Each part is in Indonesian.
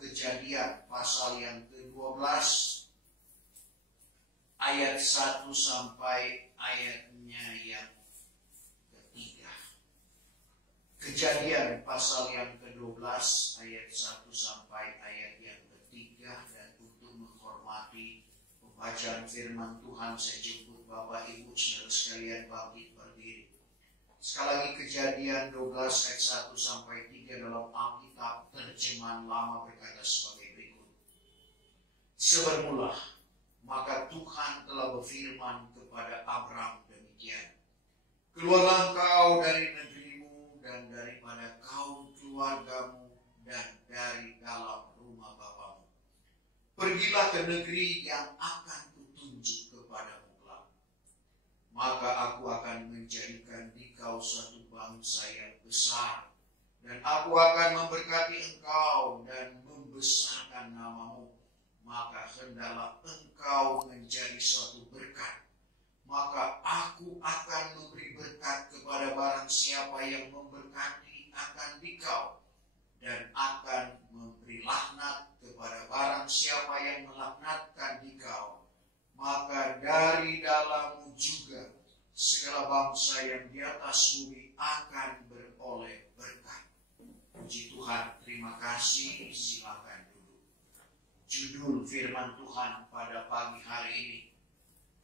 Kejadian pasal yang ke-12 ayat 1 sampai ayatnya yang ke-3. Kejadian pasal yang ke-12 ayat 1 sampai ayat yang ke-3. Dan untuk menghormati pembacaan firman Tuhan, saya jemput Bapak Ibu saudara sekalian bangkit berdiri. Sekali lagi, Kejadian 12 ayat 1 sampai 3 dalam Alkitab terjemahan lama berkata sebagai berikut. Sebermula, maka Tuhan telah berfirman kepada Abram demikian. Keluarlah engkau dari negerimu dan daripada kaum keluargamu dan dari dalam rumah bapamu. Pergilah ke negeri yang akan kutunjuk kepadamu kelak. Maka aku akan menjadikan dikau suatu bangsa yang besar, dan aku akan memberkati engkau dan membesarkan namamu. Maka hendaklah engkau menjadi suatu berkat. Maka aku akan memberi berkat kepada barang siapa yang memberkati akan dikau, dan akan memberi laknat kepada barang siapa yang melaknatkan dikau. Maka dari dalammu juga segala bangsa yang di atas bumi akan beroleh berkat. Puji Tuhan, terima kasih. Silakan duduk. Judul firman Tuhan pada pagi hari ini,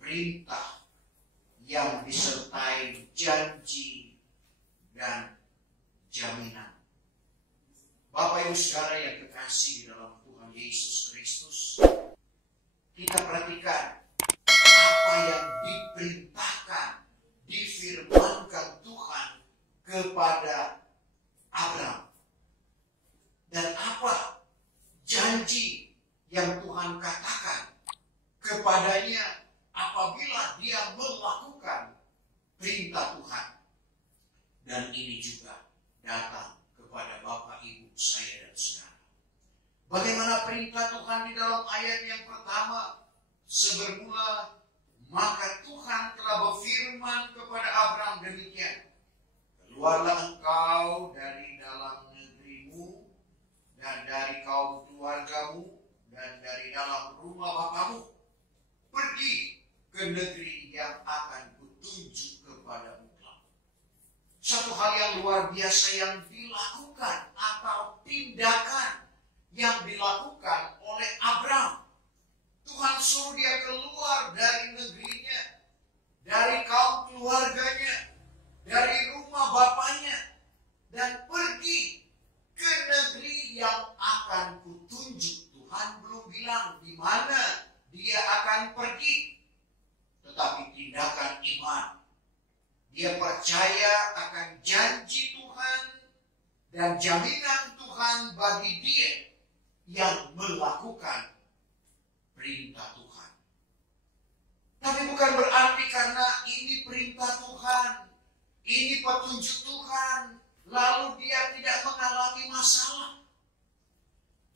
perintah yang disertai janji dan jaminan. Bapak Ibu Saudara yang kekasih di dalam Tuhan Yesus Kristus, kita perhatikan apa yang diperintahkan, difirmankan Tuhan kepada Abram. Dan apa janji yang Tuhan katakan kepadanya apabila dia melakukan perintah Tuhan. Dan ini juga datang kepada Bapak Ibu saya dan saudara. Bagaimana perintah Tuhan di dalam ayat yang pertama? Sebermula, maka Tuhan telah berfirman kepada Abram demikian. Keluarlah engkau dari dalam negerimu dan dari kaum keluargamu dan dari dalam rumah bapamu. Pergi ke negeri yang akan kutunjuk kepadamu. Satu hal yang luar biasa yang dilakukan atau tindakan yang dilakukan oleh Abram. Tuhan suruh dia keluar dari negerinya, dari kaum keluarganya, dari rumah bapaknya, dan pergi ke negeri yang akan kutunjuk. Tuhan belum bilang di mana dia akan pergi, tetapi tindakan iman. Dia percaya akan janji Tuhan dan jaminan Tuhan bagi dia yang melakukan perintah Tuhan. Tapi bukan berarti karena ini perintah Tuhan, ini petunjuk Tuhan, lalu dia tidak mengalami masalah.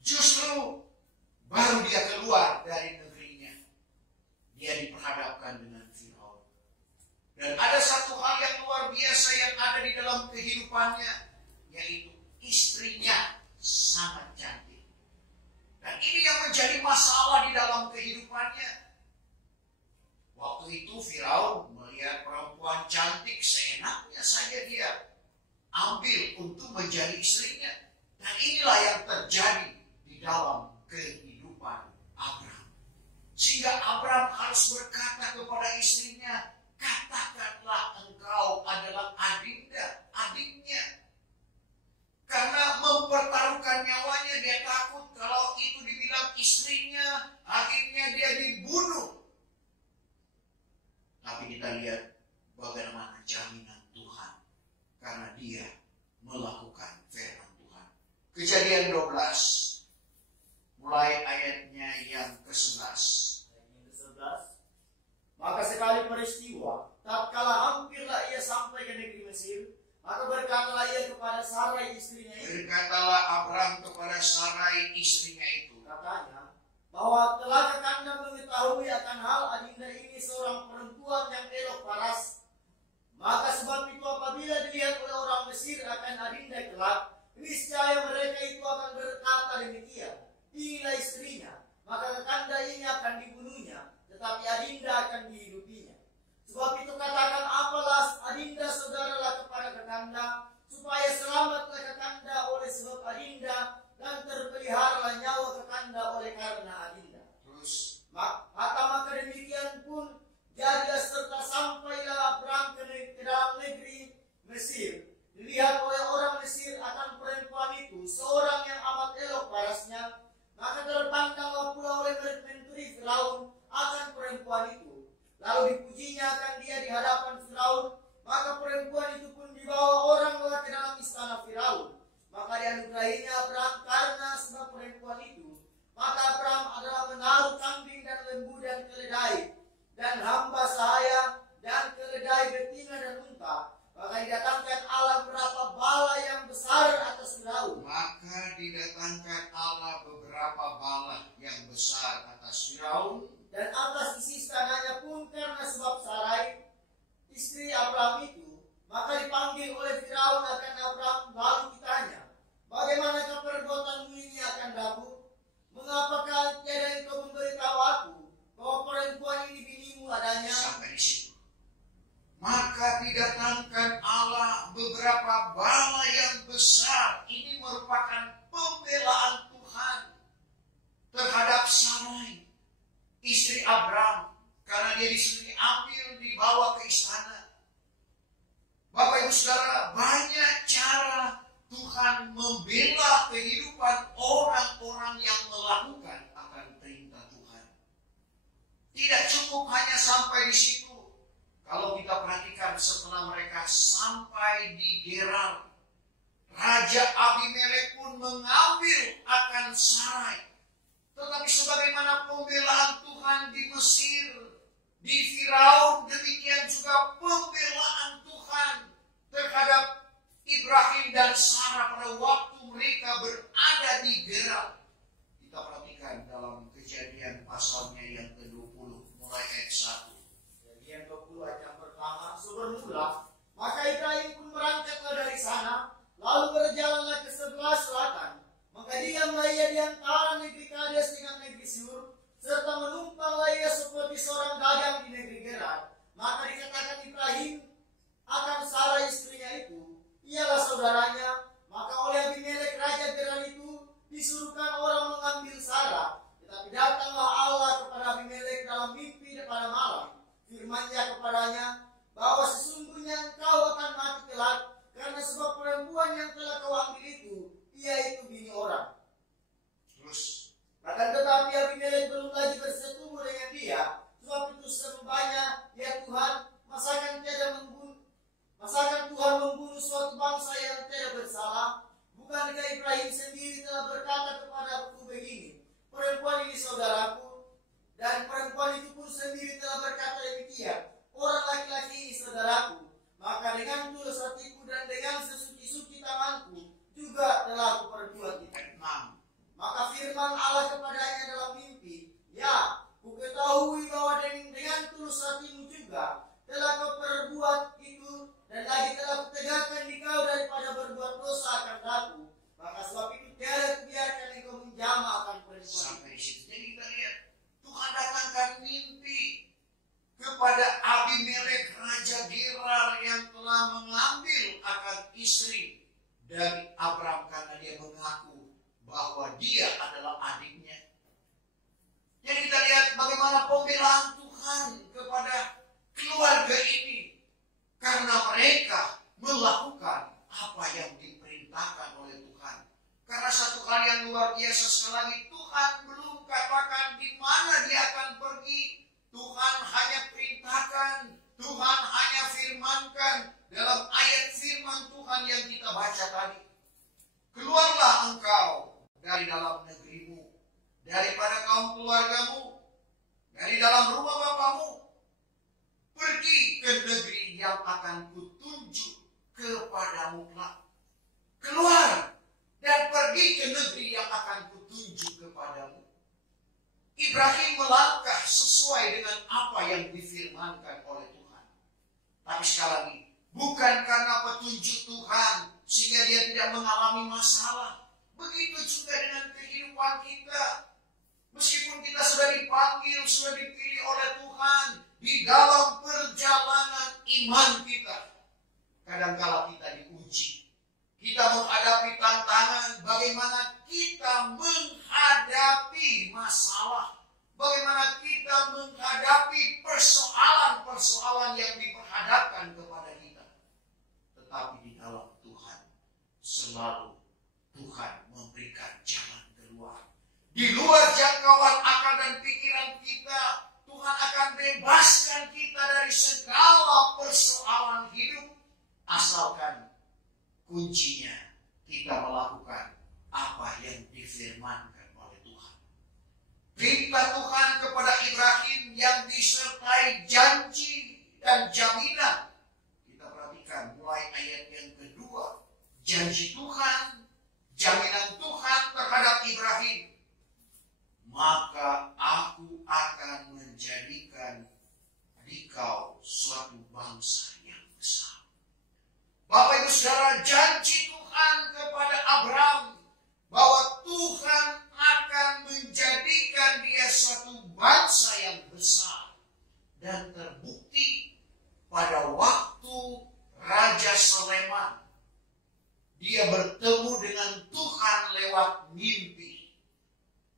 Justru baru dia keluar dari negerinya, dia diperhadapkan dengan Firaun. Dan ada satu hal yang luar biasa yang ada di dalam kehidupannya, yaitu istrinya sangat cantik. Dan ini yang menjadi masalah di dalam kehidupannya. Waktu itu Firaun melihat perempuan cantik, seenaknya saja dia ambil untuk menjadi istrinya. Dan inilah yang terjadi di dalam kehidupan Abram. Sehingga Abram harus berkata kepada istrinya, katakanlah engkau adalah adiknya. Karena mempertaruhkan nyawanya, dia takut kalau itu dibilang istrinya, akhirnya dia dibunuh. Tapi kita lihat bagaimana jaminan Tuhan, karena dia melakukan firman Tuhan. Kejadian 12, mulai ayatnya yang ke-11. Maka sekali peristiwa, tatkala hampirlah ia sampai ke negeri Mesir, maka berkatalah ia kepada Sarai istrinya itu. Berkatalah Abram kepada Sarai istrinya itu. Katanya, bahwa telah kakanda mengetahui akan hal adinda ini seorang perempuan yang elok paras. Maka sebab itu apabila dilihat oleh orang Mesir akan adinda kelak, niscaya mereka itu akan berkata demikian. inilah istrinya, maka kekanda ini akan dibunuhnya, tetapi adinda akan dihidupinya. Sebab itu katakan apalah adinda saudaralah kepada kekanda, supaya selamatlah kekanda oleh sebab adinda, dan terpeliharalah nyawa kekanda oleh karena adinda. Terus Maka demikian pun jadilah serta sampailah Abraham ke dalam negeri Mesir. Dilihat oleh orang Mesir akan perempuan itu, seorang yang amat elok parasnya. Maka terpandanglah pula oleh menteri Firaun akan perempuan itu. Lalu dipujinya akan dia di hadapan Firaun. Maka perempuan itu pun dibawa oranglah ke dalam istana Firaun. Maka dianugerahinya Abraham karena sebab perempuan itu. Maka Abraham adalah menaruh kambing dan lembu dan keledai, dan hamba sahaya dan keledai betina dan unta. Maka didatangkan Allah beberapa bala yang besar atas Firaun. maka didatangkan Allah beberapa bala yang besar atas Firaun, Dan atas isi istananya pun karena sebab Sarai, istri Abraham itu. Maka dipanggil oleh Firaun akan Abraham, lalu ditanya, bagaimanakah perbuatanmu ini akan daku? Mengapakah tiada engkau memberitahu aku bahwa perempuan ini binimu adanya? sampai di situ. Maka didatangkan Allah beberapa bala yang besar. Ini merupakan pembelaan Tuhan terhadap Sarai, istri Abraham, karena dia disuruh diambil, dibawa ke istana. Bapak Ibu Saudara, banyak cara Tuhan membela kehidupan orang-orang yang melakukan akan perintah Tuhan. Tidak cukup hanya sampai di situ. Kalau kita perhatikan setelah mereka sampai di Gerar, Raja Abimelek pun mengambil akan Sarai. Tetapi sebagaimana pembelaan Tuhan di Mesir, di Firaun, demikian juga pembelaan Tuhan terhadap Ibrahim dan Sarah pada waktu mereka berada di Gerar. Kita perhatikan dalam Kejadian pasalnya yang ke-20 mulai ayat 1. Kejadian 20 ayat yang pertama, bermula, maka Ibrahim pun berangkatlah dari sana, lalu berjalanlah ke sebelah selatan. Maka diamlah ia di antara negeri Kades dengan negeri Sur, serta menumpanglah ia seperti seorang dagang di negeri Gerar. Maka dikatakan Ibrahim akan Sarah istrinya itu, ialah saudaranya. Maka oleh Abimelek raja Gerar itu disuruhkan orang mengambil Sarah. Tetapi datanglah Allah kepada Abimelek dalam mimpi pada malam. Firman-Nya kepadanya, bahwa sesungguhnya engkau akan mati kelak, karena sebab perempuan yang telah kau ambil itu, ia itu bini orang. Terus, Bahkan tetapi Abimelek belum lagi bersetubuh dengan dia, sebab itu sembahnya, ya Tuhan, masakan Tuhan membunuh suatu bangsa yang tidak bersalah? Bukankah Ibrahim sendiri telah berkata kepadaku begini, perempuan ini saudaraku, dan perempuan itu pun sendiri telah berkata demikian, orang laki-laki ini saudaraku. Maka dengan tulus hatiku dan dengan sesuci-suci tanganku juga telah aku perbuat itu. Maka firman Allah kepadanya dalam mimpi, ya, ku ketahui bahwa dengan tulus hatimu juga telah kau perbuat itu, dan lagi telah kutegakkan di kau daripada berbuat dosa akan aku. Maka sebab itu tiada kubiarkan engkau menjama akan perempuan. sampai di situ. Jadi kita lihat, Tuhan datangkan mimpi kepada Abimelek raja Gerar yang telah mengambil akan istri dari Abraham karena dia mengaku bahwa dia adalah adiknya. Jadi kita lihat bagaimana pembelaan Tuhan kepada keluarga ini karena mereka melakukan apa yang diperintahkan oleh Tuhan. Karena satu hal yang luar biasa sekali lagi, Tuhan belum katakan di mana dia akan pergi. Tuhan hanya perintahkan, Tuhan hanya firmankan dalam ayat firman Tuhan yang kita baca tadi. Keluarlah engkau dari dalam negerimu, daripada kaum keluargamu, dari dalam rumah bapamu, pergi ke negeri yang akan kutunjuk kepadamu kelak. Keluar dan pergi ke negeri yang akan kutunjuk kepadamu. Ibrahim melangkah sesuai dengan apa yang difirmankan oleh Tuhan. Tapi sekali lagi, bukan karena petunjuk Tuhan sehingga dia tidak mengalami masalah. Begitu juga dengan kehidupan kehidupan kita. Meskipun kita sudah dipanggil, sudah dipilih oleh Tuhan di dalam perjalanan iman kita, kadangkala kita diuji. Kita menghadapi tantangan, bagaimana kita menghadapi masalah, bagaimana kita menghadapi persoalan-persoalan yang diperhadapkan kepada kita. Tetapi di dalam Tuhan, selalu Tuhan memberikan jalan keluar. Di luar jangkauan akal dan pikiran kita, Tuhan akan bebaskan kita dari segala persoalan hidup. Asalkan kuncinya kita melakukan apa yang difirmankan oleh Tuhan. Perintah Tuhan kepada Ibrahim yang disertai janji dan jaminan. Kita perhatikan mulai ayat yang kedua. Janji Tuhan, jaminan Tuhan terhadap Ibrahim. Maka aku akan menjadikan engkau suatu bangsa yang besar. Bapak Ibu Saudara, janji Tuhan kepada Abraham bahwa Tuhan akan menjadikan dia suatu bangsa yang besar. Dan terbukti pada waktu Raja Soleman, dia bertemu dengan Tuhan lewat mimpi.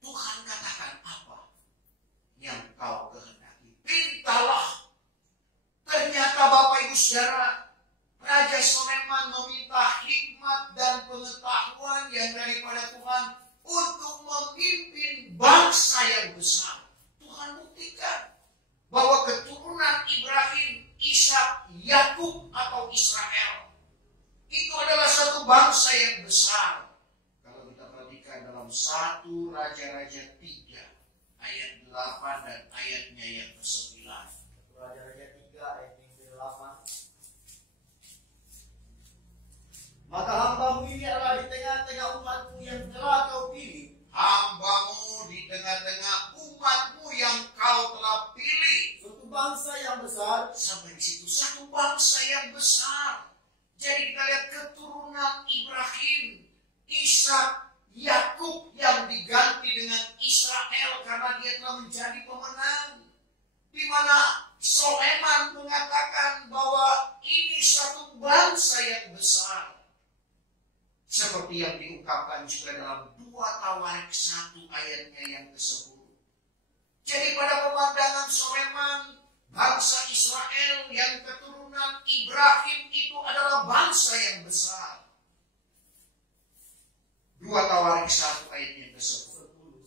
Tuhan katakan, apa yang kau kehendaki? Mintalah. Ternyata Bapak Ibu Saudara, Raja Soleman meminta hikmat dan pengetahuan yang daripada Tuhan untuk memimpin bangsa yang besar. Tuhan buktikan bahwa keturunan Ibrahim, Ishak, Yakub atau Israel itu adalah satu bangsa yang besar. Kalau kita perhatikan dalam 1 Raja-Raja 3 ayat 8 dan ayatnya yang ke-9. Raja-Raja 3 ayat yang ke-8. Maka hambamu ini adalah di tengah-tengah umatmu yang telah kau pilih. Hambamu di tengah-tengah umatmu yang kau telah pilih. Suatu bangsa yang besar. Sampai di situ, satu bangsa yang besar. Jadi kita lihat keturunan Ibrahim, Ishak, Yakub yang diganti dengan Israel karena dia telah menjadi pemenang. Di mana Soleman mengatakan bahwa ini satu bangsa yang besar. Seperti yang diungkapkan juga dalam 2 Tawarik 1 ayatnya yang ke-10. Jadi pada pemandangan Soleman, bangsa Israel yang keturunan Ibrahim itu adalah bangsa yang besar. 2 Tawarik 1 ayat yang ke-10.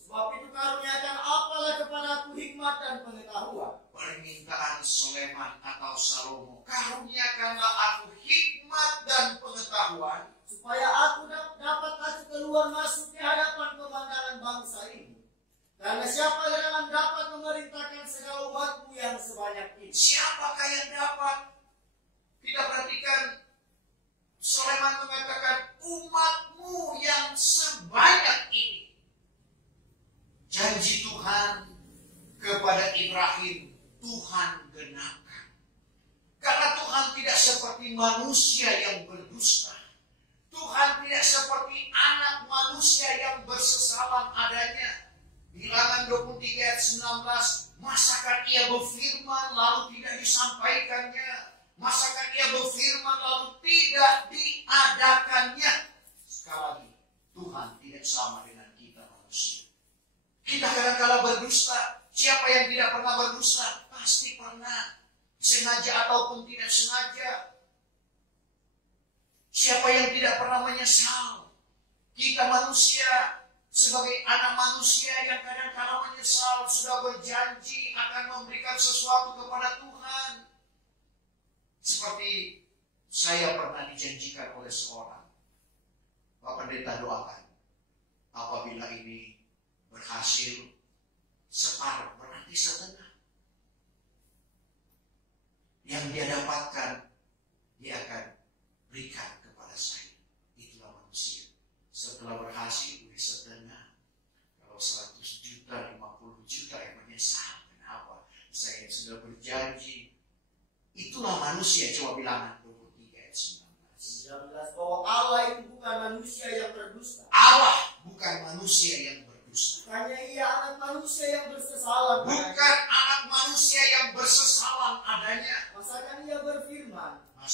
Sebab itu karuniakan apalah kepadaku hikmat dan pengetahuan. Permintaan Soleman atau Salomo, karuniakanlah aku hikmat dan pengetahuan, supaya aku dapat keluar masuk di hadapan pemandangan bangsa ini. Karena siapa yang akan dapat memerintahkan segala umatmu yang sebanyak ini? Siapakah yang dapat? Kita perhatikan, Soleman mengatakan umatmu yang sebanyak ini. Janji Tuhan kepada Ibrahim, Tuhan genapkan. Karena Tuhan tidak seperti manusia yang berdusta. Tuhan tidak seperti anak manusia yang bersesalan adanya. Bilangan 23 ayat 19, masakan ia berfirman lalu tidak disampaikannya? Masakan ia berfirman lalu tidak diadakannya? Sekali lagi, Tuhan tidak sama dengan kita manusia. Kita kadang-kala berdusta. Siapa yang tidak pernah berdusta? Pasti pernah. Sengaja ataupun tidak sengaja. Siapa yang tidak pernah menyesal? Kita manusia, sebagai anak manusia yang kadang-kala menyesal, sudah berjanji akan memberikan sesuatu kepada Tuhan. Seperti saya pernah dijanjikan oleh seorang. Pak Pendeta doakan, apabila ini berhasil, separuh berarti setengah. Yang dia dapatkan, dia akan berikan kepada saya. Itulah manusia. Setelah berhasil, setengah. Kalau 100 juta, 50 juta yang menyesal. Kenapa? Saya sudah berjanji. Itulah manusia. Coba bilangan 23 ayat 19. Bahwa Allah itu bukan manusia yang berdusta. Allah bukan manusia yang berdusta. berdusta. Hanya ia anak manusia yang bersesalan. Bukan anak manusia yang bersesalan adanya. Masakan ia berfirman. Lalu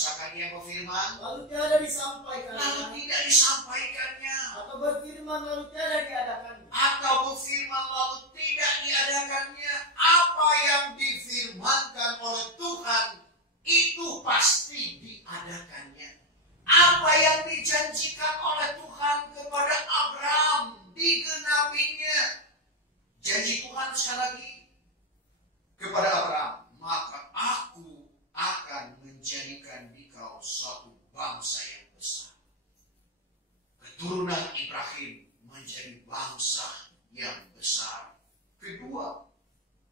Lalu tidak disampaikannya. tidak disampaikannya. Atau berfirman lalu tidak diadakannya. Atau berfirman lalu tidak diadakannya. Apa yang difirmankan oleh Tuhan itu pasti diadakannya. Apa yang dijanjikan oleh Tuhan kepada Abraham digenapinya. Janji Tuhan sekali lagi kepada Abraham, maka aku akan menjadikan dikau suatu bangsa yang besar. Keturunan Ibrahim menjadi bangsa yang besar. Kedua,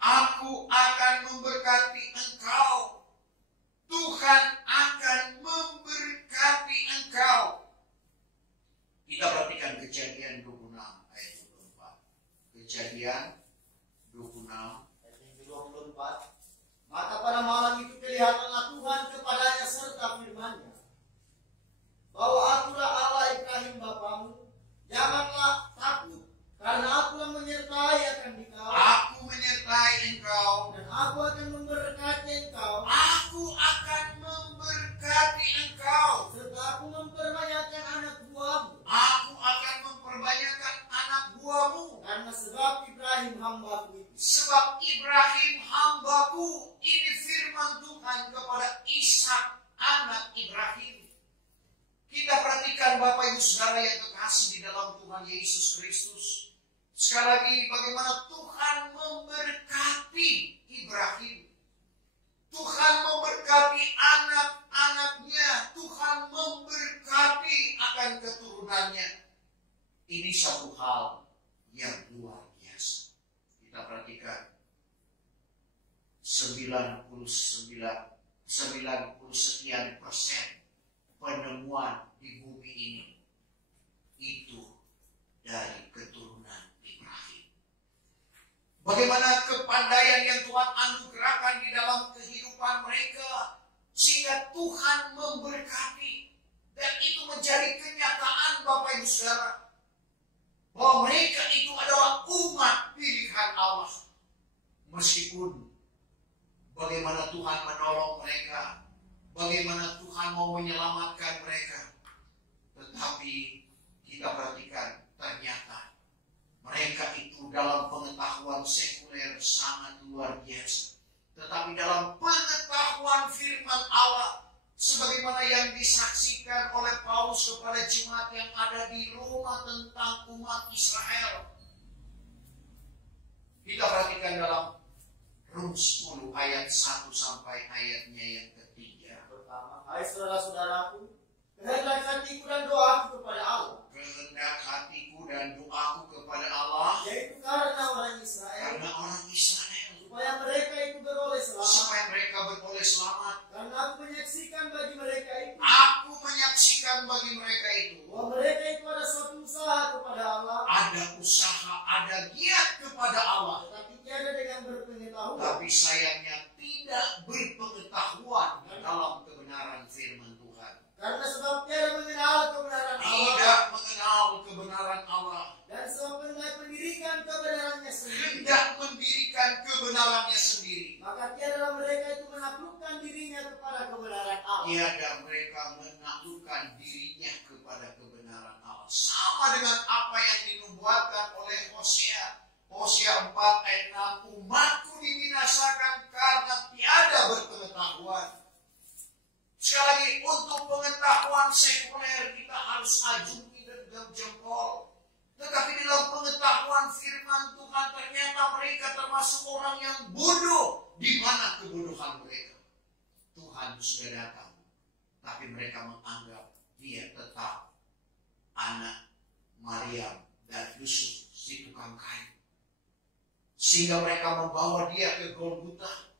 aku akan memberkati engkau. Tuhan akan memberkati engkau. Kita perhatikan Kejadian 26 ayat 24. Kejadian 26 Ayat 24. Maka pada malam itu kelihatanlah Tuhan kepadanya serta firman-Nya, bahwa akulah Allah Ibrahim bapamu, janganlah takut, karena akulah menyertai akan engkau. Aku menyertai engkau. Dan aku akan memberkati engkau. Aku akan memberkati engkau. Serta aku memperbanyakkan anak buahmu. Aku akan memperbanyakkan anak buahmu. Karena sebab Ibrahim hambaku itu. Sebab Ibrahim hambaku. Ini firman Tuhan kepada Ishak anak Ibrahim. Kita perhatikan Bapak Ibu Saudara yang terkasih di dalam Tuhan Yesus Kristus. Sekali lagi bagaimana Tuhan memberkati Ibrahim. Tuhan memberkati anak-anaknya. Tuhan memberkati akan keturunannya. Ini satu hal yang luar biasa. Kita perhatikan 90 sekian persen penemuan di bumi ini itu dari keturunan Ibrahim. Bagaimana kepandaian yang Tuhan anugerahkan di dalam kehidupan mereka sehingga Tuhan memberkati, dan itu menjadi kenyataan Bapak Ibu Saudara bahwa mereka itu adalah umat pilihan Allah. Meskipun bagaimana Tuhan menolong mereka, bagaimana Tuhan mau menyelamatkan mereka, tetapi kita perhatikan ternyata mereka itu dalam pengetahuan sekuler sangat luar biasa. Tetapi dalam pengetahuan firman Allah, sebagaimana yang disaksikan oleh Paulus kepada jemaat yang ada di Roma tentang umat Israel. Kita perhatikan dalam Rum 10 ayat 1 sampai ayatnya yang ketiga. Pertama, hai saudara-saudaraku, kehendak hatiku dan doaku kepada Allah. Kehendak hatiku dan doaku kepada Allah, Yaitu karena orang Israel, karena orang Israel, supaya mereka itu beroleh selamat. supaya mereka beroleh selamat. Karena aku menyaksikan bagi mereka itu, Aku menyaksikan bagi mereka itu bahwa mereka itu ada suatu usaha kepada Allah, ada usaha, ada giat kepada Allah, tetapi tiada dengan berpengetahuan. tapi sayangnya tidak berpengetahuan dalam kebenaran firman Tuhan. Karena sebab tiada mengenal kebenaran Allah, Tidak mengenal kebenaran Allah, dan sebab hendak mendirikan kebenarannya sendiri, hendak mendirikan kebenarannya sendiri. maka tiada mereka itu menaklukkan dirinya kepada kebenaran Allah. Tiada mereka menaklukkan dirinya kepada kebenaran Allah. Sama dengan apa yang dinubuatkan oleh Hosea. Hosea 4 ayat 6, umatku dibinasakan karena tiada berpengetahuan. Sekali lagi, untuk pengetahuan sekuler kita harus ajungi dan jempol. Tetapi dalam pengetahuan firman Tuhan ternyata mereka termasuk orang yang bodoh. Di mana kebodohan mereka? Tuhan sudah datang, tapi mereka menganggap dia tetap anak Maryam dan Yusuf si tukang kayu. Sehingga mereka membawa dia ke Golgota,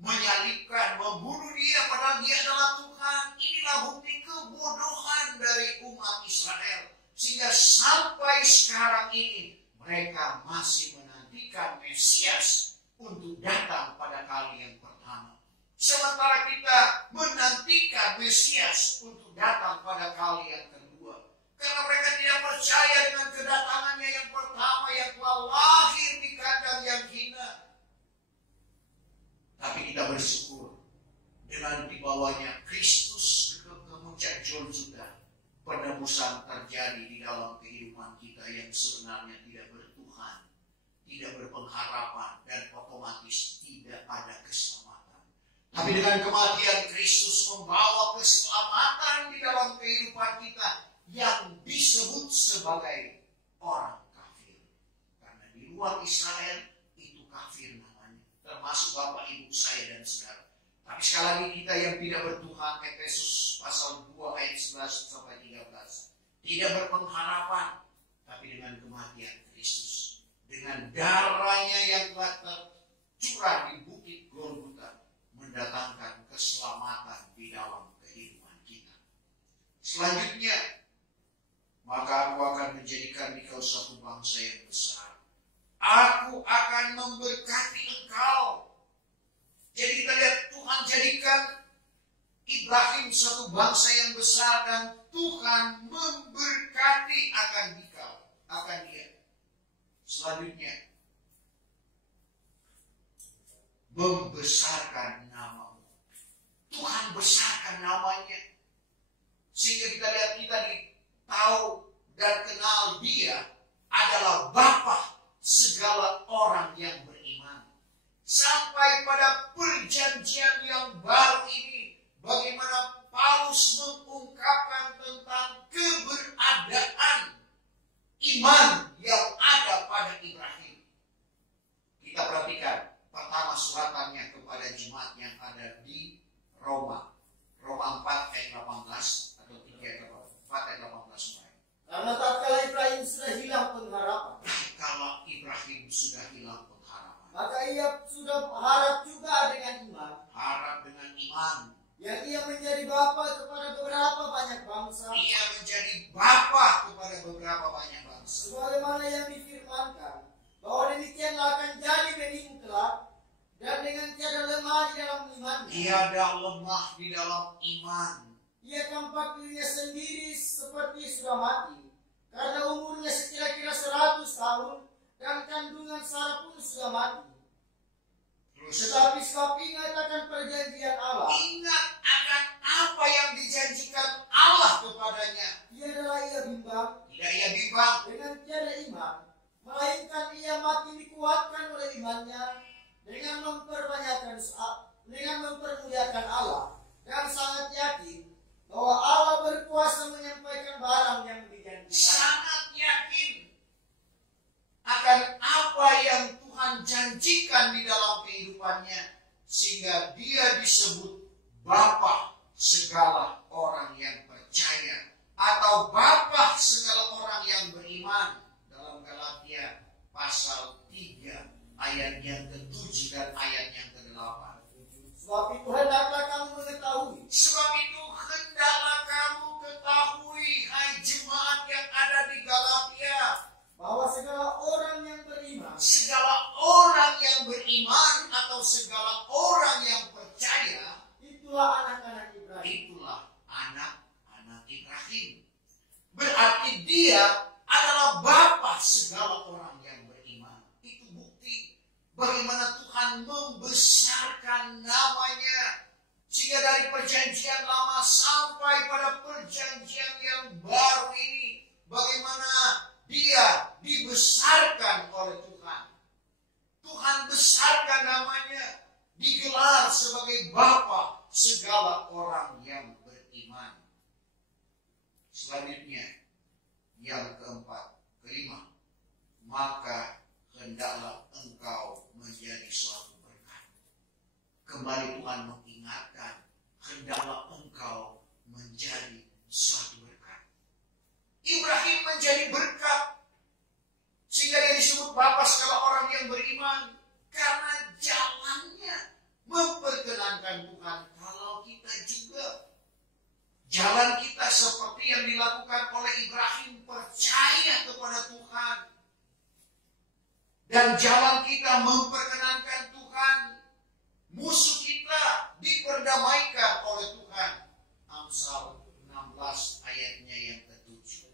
menyalibkan, membunuh dia padahal dia adalah Tuhan. Inilah bukti kebodohan dari umat Israel. Sehingga sampai sekarang ini mereka masih menantikan Mesias untuk datang pada kali yang pertama. Sementara kita menantikan Mesias untuk datang pada kali yang kedua. Karena mereka tidak percaya dengan kedatangannya yang pertama yang telah lahir di kandang yang hina. Tapi kita bersyukur dengan dibawanya Kristus ke kemuliaan surga. Penebusan terjadi di dalam kehidupan kita yang sebenarnya tidak bertuhan, tidak berpengharapan, dan otomatis tidak ada keselamatan. Tapi dengan kematian Kristus membawa keselamatan di dalam kehidupan kita yang disebut sebagai orang kafir. Karena di luar Israel itu kafir namanya, termasuk bapak ibu saya dan saudara. Tapi sekali lagi kita yang tidak bertuhan, Efesus pasal 2 ayat 11 sampai 13. Tidak berpengharapan, tapi dengan kematian Kristus, dengan darahnya yang telah tercurah di bukit Golgota, mendatangkan keselamatan di dalam kehidupan kita. Selanjutnya, maka aku akan menjadikan engkau suatu bangsa yang besar. Aku akan memberkati engkau. Jadi kita lihat Tuhan jadikan Ibrahim suatu bangsa yang besar dan Tuhan memberkati akan dia. Selanjutnya, membesarkan namamu. Tuhan besarkan namanya. Sehingga kita lihat kita tahu dan kenal dia adalah Bapa segala orang yang beriman. Sampai pada perjanjian yang baru ini, bagaimana Paulus mengungkapkan tentang keberadaan iman yang ada pada Ibrahim. Kita perhatikan pertama suratannya kepada jemaat yang ada di Roma. Roma 4 ayat 18 atau 3 ayat 4 ayat 18. Karena tatkala Ibrahim sudah hilang pengharapan. Kalau Ibrahim sudah hilang pengharapan, Maka ia sudah harap juga dengan iman. Harap dengan iman. Yang ia menjadi bapa kepada beberapa banyak bangsa. Ia menjadi bapa kepada beberapa banyak bangsa. Sebagaimana yang difirmankan, bahwa demikianlah akan jadi bagimu kelak, dan dengan tiada lemah di dalam imannya. Tiada lemah di dalam iman. Ia tampak dirinya sendiri seperti sudah mati, karena umurnya sekira-kira 100 tahun, dan kandungan Sarah pun sudah mati. Tetapi sebab ingat akan perjanjian Allah. Ingat akan apa yang dijanjikan Allah kepadanya. Tiadalah ia bimbang. Tidak ia bimbang. Dengan tiada iman, melainkan ia makin dikuatkan oleh imannya dengan mempermuliakan Allah, dan sangat yakin bahwa Allah berkuasa menyampaikan barang yang dijanjikan. Sangat yakin akan apa yang Tuhan janjikan di dalam kehidupannya, sehingga dia disebut Bapa segala orang yang percaya, atau Bapa segala orang yang beriman dalam Galatia pasal 3 ayat yang ke-7 dan ayat yang ke-8. Sebab itu hendaklah kamu mengetahui. Sebab itu hendaklah kamu ketahui, hai jemaat yang ada di Galatia, bahwa segala orang yang beriman, segala orang yang beriman atau segala orang yang percaya, itulah anak-anak Ibrahim. itulah anak-anak Ibrahim. Berarti dia adalah bapa segala orang yang beriman. Itu bukti bagaimana Tuhan membesarkan namanya. Sehingga dari perjanjian lama sampai pada perjanjian yang baru ini, bagaimana dia dibesarkan oleh Tuhan. Tuhan besarkan namanya, digelar sebagai Bapa segala orang yang beriman. Selanjutnya, yang keempat, kelima, maka hendaklah engkau menjadi suatu berkat. Kembali Tuhan mengingatkan, hendaklah engkau menjadi suatu berkat. Ibrahim menjadi berkat, sehingga dia disebut bapa segala orang yang beriman, karena jalannya memperkenankan Tuhan. Kalau kita juga jalan kita seperti yang dilakukan oleh Ibrahim, percaya kepada Tuhan, dan jalan kita memperkenankan Tuhan, musuh kita diperdamaikan oleh Tuhan. Amsal 16 ayatnya yang ke-7.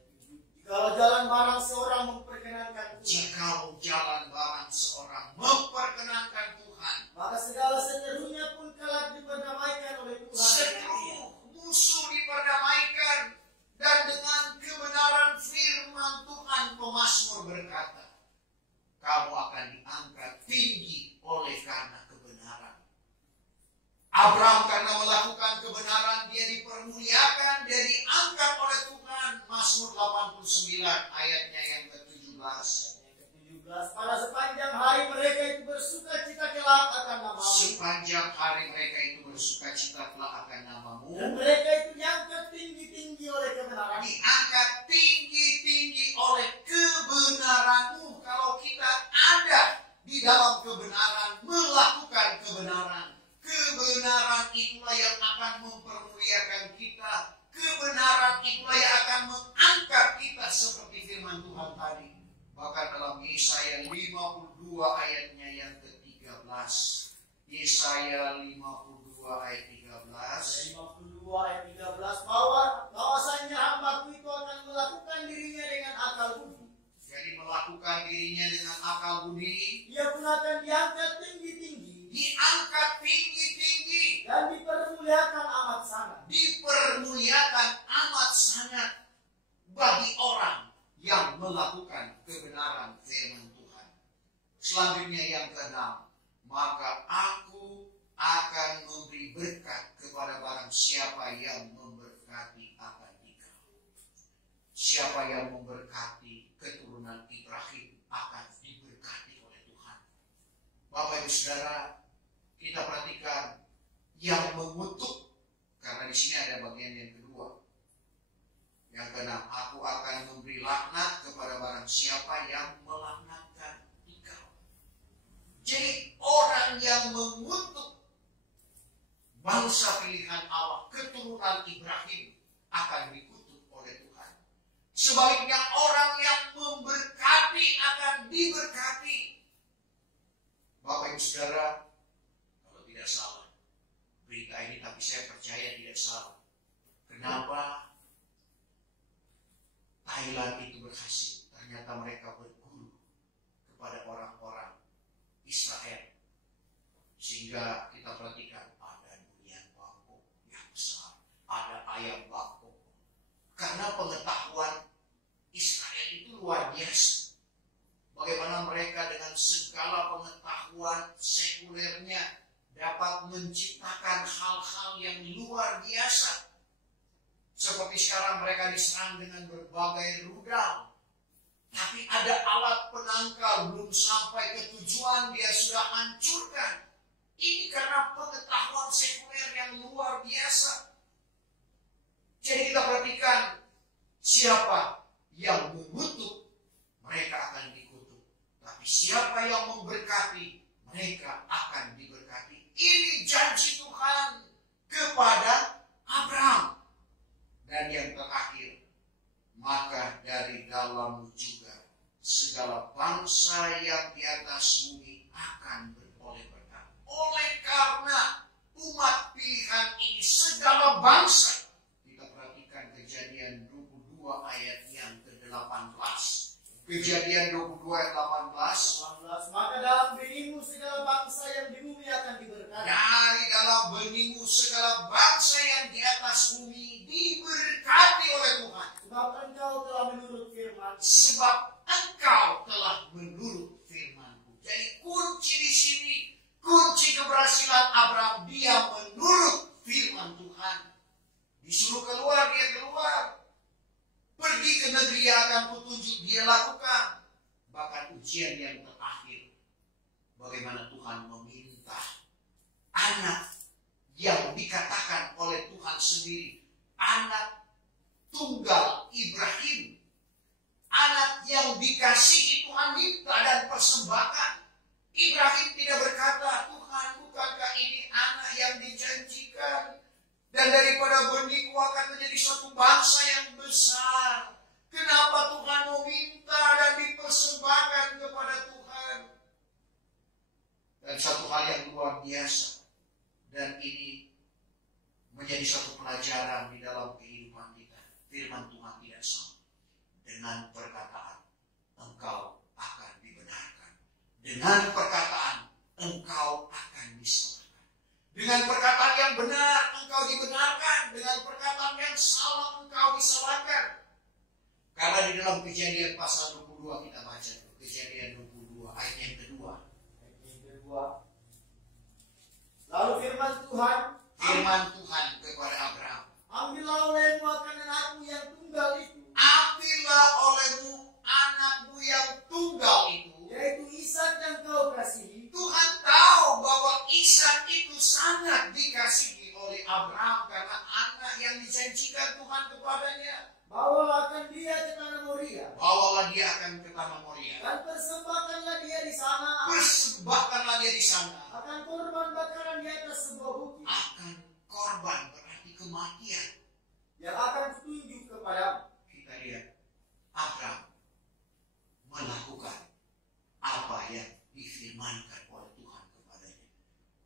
Jikalau jalan barang seorang memperkenankan Tuhan, Jikalau jalan barang seorang memperkenankan Tuhan, maka segala seterunya pun kelak diperdamaikan oleh Tuhan. seluruh musuh diperdamaikan, dan dengan kebenaran firman Tuhan pemazmur berkata, kamu akan diangkat tinggi oleh karena kebenaran. Abraham karena melakukan kebenaran, dia dipermuliakan, dia diangkat oleh Tuhan. Mazmur 89 ayatnya yang ke-17. Pada sepanjang hari mereka itu bersuka cita kelak akan namamu. Sepanjang hari mereka itu bersuka cita kelak akan namamu. Dan mereka itu diangkat tinggi-tinggi oleh kebenaran. Diangkat tinggi-tinggi oleh kebenaranmu. Kalau kita ada di dalam kebenaran, melakukan kebenaran, kebenaran itulah yang akan mempermuliakan kita. Kebenaran itulah yang akan mengangkat kita seperti firman Tuhan tadi. Bahkan dalam Yesaya 52 ayatnya yang ke-13. Yesaya 52 ayat 13. 52 ayat 13, bahwasanya hambaku itu akan melakukan dirinya dengan akal budi. Jadi melakukan dirinya dengan akal budi. Dia pun akan diangkat tinggi-tinggi. Diangkat tinggi-tinggi. Dan dipermuliakan amat sangat. Dipermuliakan amat sangat bagi orang yang melakukan kebenaran firman Tuhan. Selanjutnya yang ke-6, maka aku akan memberi berkat kepada barang siapa yang memberkati akan engkau. Siapa yang memberkati keturunan Ibrahim akan diberkati oleh Tuhan. Bapak Ibu Saudara, kita perhatikan yang mengutuk, karena di sini ada bagian yang kedua. Yang ke-6, aku akan memberi laknat kepada barang siapa yang melaknatkan engkau. Jadi orang yang mengutuk bangsa pilihan Allah, keturunan Ibrahim, akan dikutuk oleh Tuhan. Sebaliknya orang yang memberkati akan diberkati. Bapak Ibu Saudara, kalau tidak salah, berita ini tapi saya percaya tidak salah. Kenapa Thailand itu berhasil? Ternyata mereka berguru kepada orang-orang Israel. Sehingga kita perhatikan ada durian bangkok yang besar, ada ayam bangkok. Karena pengetahuan Israel itu luar biasa. Bagaimana mereka dengan segala pengetahuan sekulernya dapat menciptakan hal-hal yang luar biasa. Seperti sekarang mereka diserang dengan berbagai rudal. Tapi ada alat penangkal, belum sampai ke tujuan dia sudah hancurkan. Ini karena pengetahuan sekuler yang luar biasa. Jadi kita perhatikan, siapa yang mengutuk, mereka akan dikutuk. Tapi siapa yang memberkati, mereka akan diberkati. Ini janji Tuhan kepada Abraham. Dan yang terakhir, maka dari dalammu juga segala bangsa yang di atas bumi akan beroleh berkat. Oleh karena umat pilihan ini segala bangsa. Kita perhatikan Kejadian 22 ayat yang ke-18. Kejadian 22 ayat 18. Maka dalam benihmu segala bangsa yang di bumi akan diberkati. Dari dalam benihmu segala bangsa yang di atas bumi diberkati oleh Tuhan. Sebab engkau telah menurut firman. Sebab engkau telah menurut firman-Ku. Jadi kunci di sini, kunci keberhasilan Abraham, dia menurut firman Tuhan. Disuruh keluar, dia keluar. Pergi ke negeri yang akan kutunjuk, dia lakukan. Bahkan ujian yang terakhir, bagaimana Tuhan meminta anak yang dikatakan oleh Tuhan sendiri, anak tunggal Ibrahim, anak yang dikasihi Tuhan minta dan persembahkan. Ibrahim tidak berkata, Tuhan bukankah ini anak yang dijanjikan, dan daripada benihku akan menjadi suatu bangsa yang besar. Kenapa Tuhan meminta dan dipersembahkan kepada Tuhan? Dan satu hal yang luar biasa, dan ini menjadi satu pelajaran di dalam kehidupan kita. Firman Tuhan tidak sama. dengan perkataan engkau akan dibenarkan. Dengan perkataan engkau akan diselamatkan. Dengan perkataan yang benar engkau dibenarkan. Dengan perkataan yang salah engkau disalahkan. Karena di dalam Kejadian pasal 22 kita baca. Kejadian 22 ayat yang kedua. Lalu firman Tuhan kepada Abraham. Ambillah olehmu akan anakmu yang tunggal itu. Ambillah olehmu anakmu yang tunggal itu. Yaitu Ishak yang kau kasihi. Tuhan tahu bahwa Ishak itu sangat dikasihi oleh Abraham karena anak yang dijanjikan Tuhan kepadanya. Bawalah akan dia ke tanah Moria. Bawalah dia akan ke tanah Moria. Dan persembahkanlah dia di sana. Persembahkanlah dia di sana. Akan korban bakaran di atas sebuah bukit. Akan korban berarti kematian. Yang akan kutunjuk kepadamu. Kita lihat Abraham melakukan apa yang difirmankan oleh Tuhan kepadanya.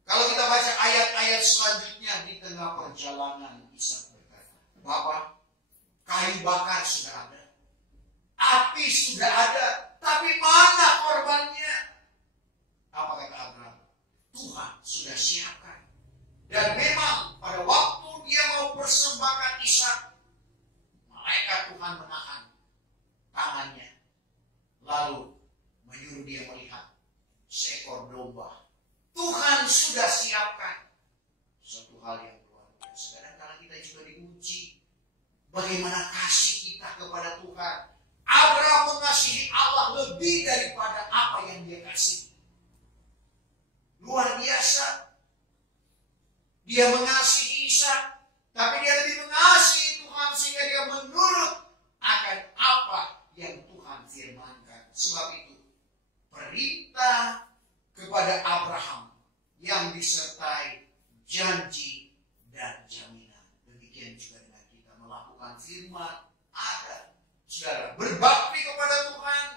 Kalau kita baca ayat-ayat selanjutnya di tengah perjalanan Ishak berkata, Bapak, kayu bakar sudah ada, api sudah ada, tapi mana korbannya? Apa kata Abraham? Tuhan sudah siapkan. Dan memang pada waktu dia mau persembahkan Ishak, malaikat Tuhan menahan tangannya, lalu menyuruh dia melihat seekor domba. Tuhan sudah siapkan. Suatu hal yang luar biasa. Kadang-kadang kita juga diuji. Bagaimana kasih kita kepada Tuhan. Abraham mengasihi Allah lebih daripada apa yang dia kasih. Luar biasa. Dia mengasihi Ishak, tapi dia lebih mengasihi Tuhan sehingga dia menurut akan apa yang Tuhan firmankan. Sebab itu, perintah kepada Abraham yang disertai janji dan jaminan. Demikian juga dengan kita melakukan firman ada. Saudara, berbakti kepada Tuhan.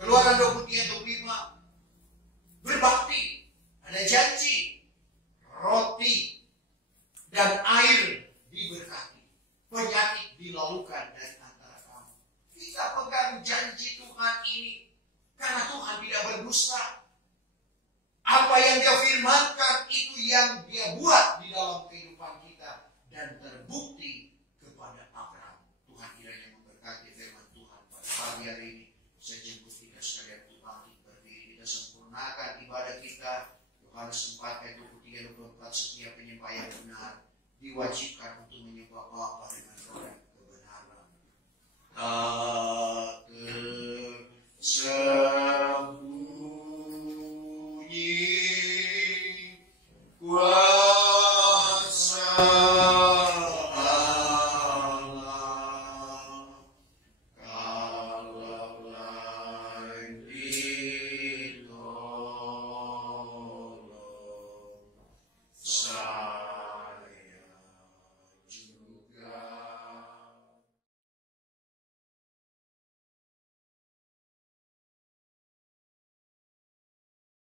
Keluaran 23-25. Berbakti. Ada janji. Roti dan air diberkati. Penyakit dilalukan dari antara kamu. Kita pegang janji Tuhan ini. Karena Tuhan tidak berdusta. Apa yang dia firmankan itu yang dia buat di dalam kehidupan kita. Dan terbukti kepada Abraham. Tuhan kiranya memberkati firman Tuhan pada pagi hari ini. Saya jemput kita sekalian untuk bangkit berdiri. Kita sempurnakan ibadah kita. Yohanes 4 ayat 23-24 setiap penyampaian benar diwajibkan